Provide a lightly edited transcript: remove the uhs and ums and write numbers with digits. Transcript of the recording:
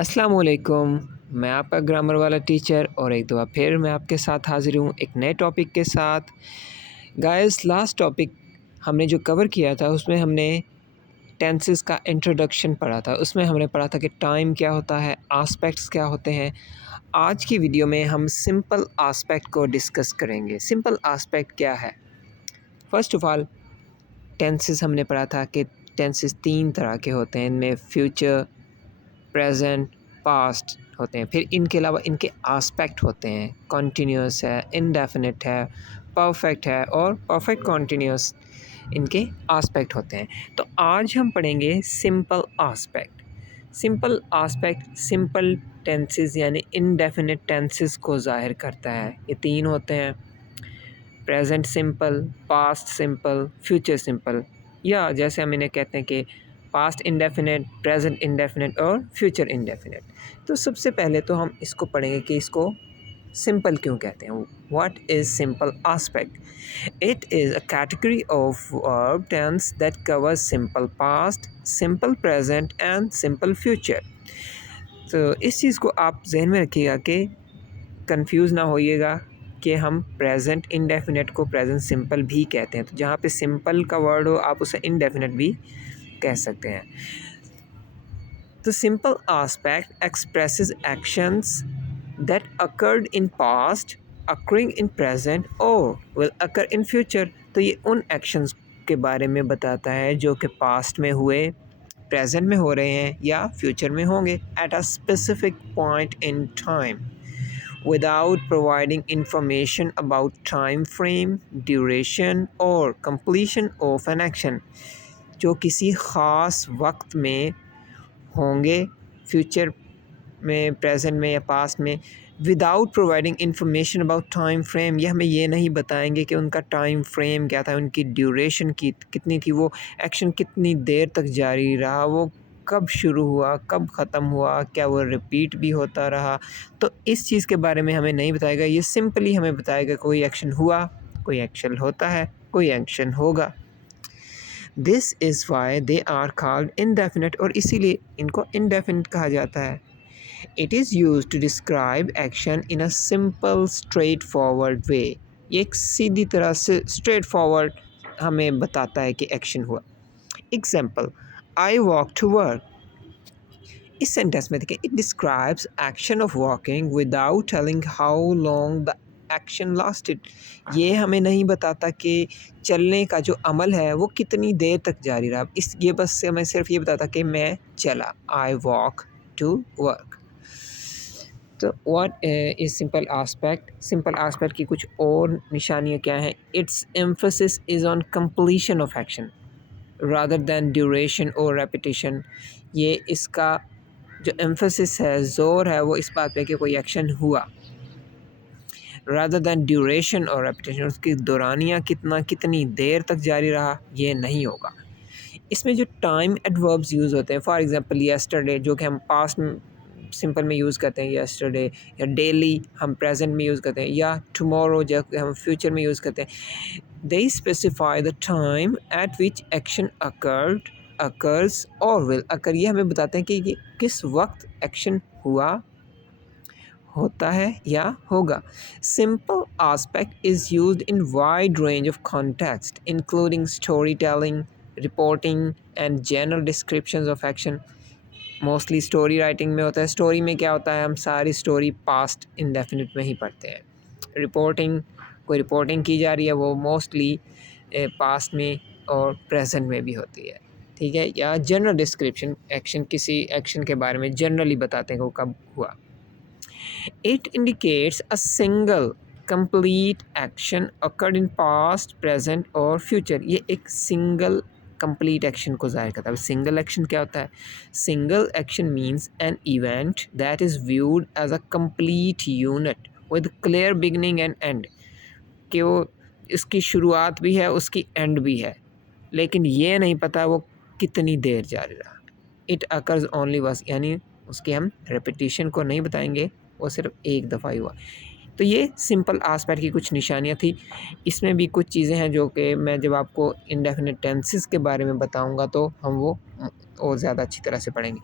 अस्सलाम वालेकुम। मैं आपका ग्रामर वाला टीचर और एक दफ़ा फिर मैं आपके साथ हाज़िर हूँ एक नए टॉपिक के साथ। गाइस, लास्ट टॉपिक हमने जो कवर किया था उसमें हमने टेंसेस का इंट्रोडक्शन पढ़ा था। उसमें हमने पढ़ा था कि टाइम क्या होता है, आस्पेक्ट्स क्या होते हैं। आज की वीडियो में हम सिंपल आस्पेक्ट को डिस्कस करेंगे। सिंपल आस्पेक्ट क्या है? फ़र्स्ट ऑफ़ ऑल टेंसेस हमने पढ़ा था कि टेंसेस 3 तरह के होते हैं। इनमें फ्यूचर, प्रेजेंट, पास्ट होते हैं। फिर इनके अलावा इनके आस्पेक्ट होते हैं। कॉन्टीन्यूअस है, इंडेफिनिट है, परफेक्ट है और परफेक्ट कॉन्टीन्यूअस इनके आस्पेक्ट होते हैं। तो आज हम पढ़ेंगे simple aspect. Simple aspect simple tenses यानी इंडेफिनिट टेंसेस को ज़ाहिर करता है। ये 3 होते हैं: present simple, past simple, future simple, या जैसे हम इन्हें कहते हैं कि पास्ट इंडेफिनिट, प्रेजेंट इंडेफिनिट और फ्यूचर इंडेफिनिट। तो सबसे पहले तो हम इसको पढ़ेंगे कि इसको सिंपल क्यों कहते हैं। What is simple aspect? It is a category of verb tense that covers simple past, simple present and simple future. तो इस चीज़ को आप जहन में रखिएगा कि कंफ्यूज ना होइएगा कि हम प्रेजेंट इंडेफिनिट को प्रेजेंट सिंपल भी कहते हैं। तो जहाँ पे सिंपल का वर्ड हो आप उसे इंडेफिनिट भी कह सकते हैं। The simple aspect expresses actions that occurred in past, occurring in present or will occur in future। तो ये उन एक्शंस के बारे में बताता है जो कि पास्ट में हुए, प्रेजेंट में हो रहे हैं या फ्यूचर में होंगे at a specific point in time without providing information about time frame, duration or completion of an action। जो किसी ख़ास वक्त में होंगे, फ्यूचर में, प्रेजेंट में या पास्ट में, without providing information about time frame. ये हमें ये नहीं बताएंगे कि उनका टाइम फ्रेम क्या था, उनकी ड्यूरेशन की कितनी थी, वो एक्शन कितनी देर तक जारी रहा, वो कब शुरू हुआ, कब ख़त्म हुआ, क्या वो रिपीट भी होता रहा। तो इस चीज़ के बारे में हमें नहीं बताएगा। ये सिंपली हमें बताएगा कोई एक्शन हुआ, कोई एक्शन होता है, कोई एक्शन होगा। This is why they are called indefinite, और इसीलिए इनको इंडेफिनिट कहा जाता है। It is use to describe action in a simple straightforward way. ये एक सीधी तरह से स्ट्रेट फॉरवर्ड हमें बताता है कि एक्शन हुआ। Example, I walk to work. इस सेंटेंस में देखिए, it describes action of walking without telling how long the action lasted. ये हमें नहीं बताता कि चलने का जो अमल है वो कितनी देर तक जारी रहा। ये बस हमें सिर्फ ये बताता कि मैं चला, आई वॉक टू वर्क। तो what is simple aspect? Simple aspect की कुछ और निशानियाँ क्या हैं? It's emphasis is on completion of action rather than duration और रेपिटिशन। ये इसका जो एम्फसिस है, ज़ोर है, वो इस बात पे कि कोई एक्शन हुआ, रादर दैन ड्यूरेशन और रेपिटिशन, उसकी दौरानिया कितनी देर तक जारी रहा, ये नहीं होगा। इसमें जो टाइम एडवर्ब्स यूज़ होते हैं, फॉर एग्जांपल येस्टरडे, जो कि हम पास्ट में सिंपल में यूज़ करते हैं येस्टरडे, या डेली हम प्रेजेंट में यूज़ करते हैं, या टुमारो जो हम फ्यूचर में यूज़ करते हैं। They specify the time at which action occurred, occurs और विल अकर। ये हमें बताते हैं कि ये किस वक्त एक्शन हुआ, होता है या होगा। Simple aspect is used in wide range of context including story telling, reporting and general descriptions of action. Mostly story writing में होता है। स्टोरी में क्या होता है, हम सारी स्टोरी पास्ट इंडेफिनिट में ही पढ़ते हैं। रिपोर्टिंग, कोई रिपोर्टिंग की जा रही है, वो मोस्टली पास्ट में और प्रेजेंट में भी होती है, ठीक है। या जनरल डिस्क्रिप्शन, एक्शन, किसी एक्शन के बारे में जनरली बताते हैं कि वो कब हुआ। It indicates a single complete action occurred in past, present और future। ये एक single complete action को ज़ाहिर करता है। सिंगल एक्शन क्या होता है? Single action means an event that is viewed as a complete unit with clear beginning and end। कि वो इसकी शुरुआत भी है, उसकी एंड भी है, लेकिन ये नहीं पता वो कितनी देर जारी रहा। इट अकर्स ओनली वंस, यानी उसकी हम रेपिटिशन को नहीं बताएंगे, वो सिर्फ एक दफ़ा ही हुआ। तो ये सिंपल आस्पेक्ट की कुछ निशानियाँ थी। इसमें भी कुछ चीज़ें हैं जो कि मैं जब आपको इंडेफिनिट टेंसेस के बारे में बताऊंगा तो हम वो और ज़्यादा अच्छी तरह से पढ़ेंगे।